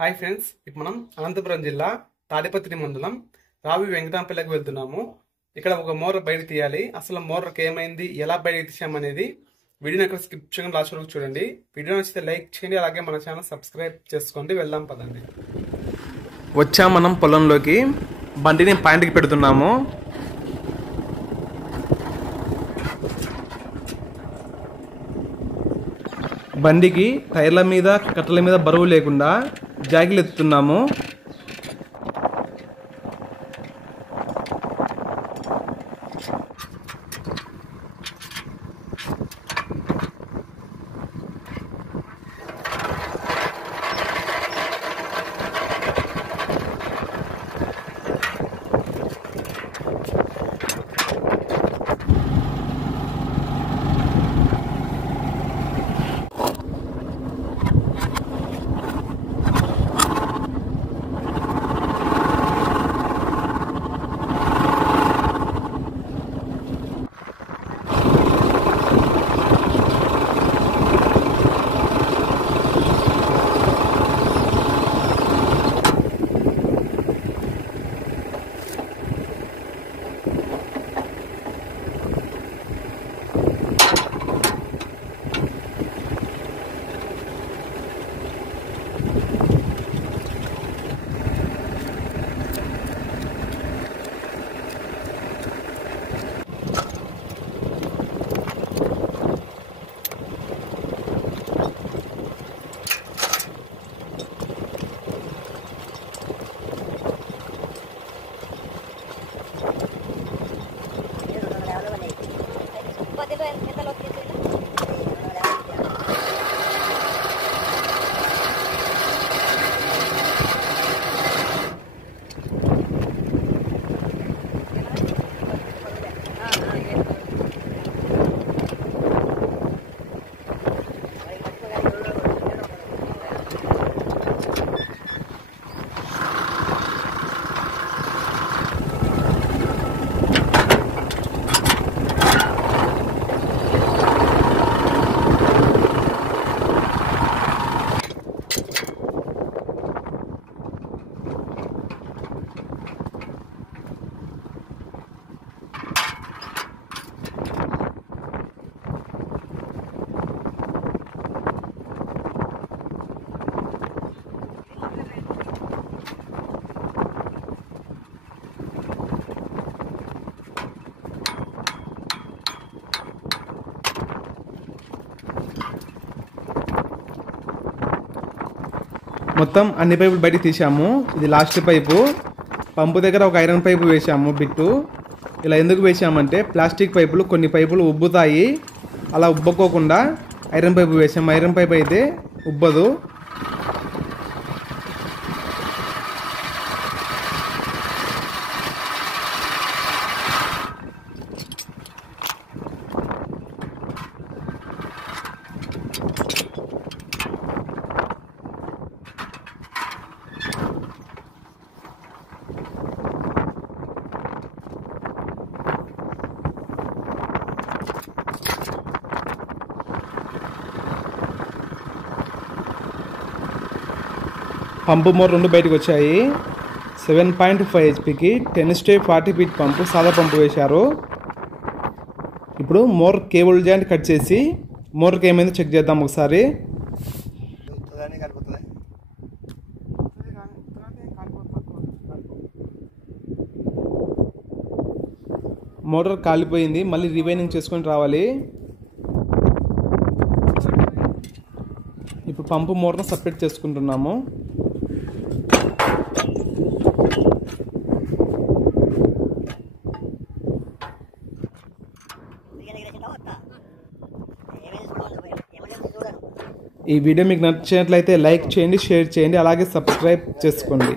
Hi friends, ఇప్పుడు మనం అనంతపురం జిల్లా తాడిపత్రి మండలం రావి వెంకటాంపల్లికి వెళ్తున్నాము. ఇక్కడ ఒక మోటార్ బయట తీయాలి. అసలు మోటార్కి ఏమైంది, ఎలా బయట తీసామనేది వీడియోని ఎక్కడ స్కిప్ చేయకుండా లాస్ట్ వరకు చూడండి. వీడియో నచ్చితే లైక్ చేయండి, అలాగే మన ఛానల్ సబ్స్క్రైబ్ చేసుకోండి. వెళ్దాం పదండి. వచ్చాం మనం పొలంలోకి. బండిని పాయింట్కి పెడుతున్నాము. బండికి టైర్ల మీద కట్టల మీద బరువు లేకుండా జాగిలు ఎత్తుతున్నాము. మొత్తం అన్ని పైపులు బయటికి తీసాము. ఇది లాస్ట్ పైపు. పంపు దగ్గర ఒక ఐరన్ పైపు వేసాము బిట్టు. ఇలా ఎందుకు వేసామంటే ప్లాస్టిక్ పైపులు కొన్ని పైపులు ఉబ్బుతాయి, అలా ఉబ్బకోకుండా ఐరన్ పైపు వేసాము. ఐరన్ పైపు అయితే ఉబ్బదు. పంపు మోటార్ రెండు బయటకు వచ్చాయి. 7.5 HP 10 స్టెప్ 40 ఫీట్ పంపు, సాదా పంపు వేశారు. ఇప్పుడు మోటార్ కేబుల్ జాయింట్ కట్ చేసి మోటార్కి ఏమైందో చెక్ చేద్దాం ఒకసారి. మోటార్ కాలిపోయింది, మళ్ళీ రివైనింగ్ చేసుకొని రావాలి. ఇప్పుడు పంపు మోటార్ సపరేట్ చేసుకుంటున్నాము. ఈ వీడియో మీకు నచ్చినట్లయితే లైక్ చేయండి, షేర్ చేయండి, అలాగే సబ్స్క్రైబ్ చేసుకోండి.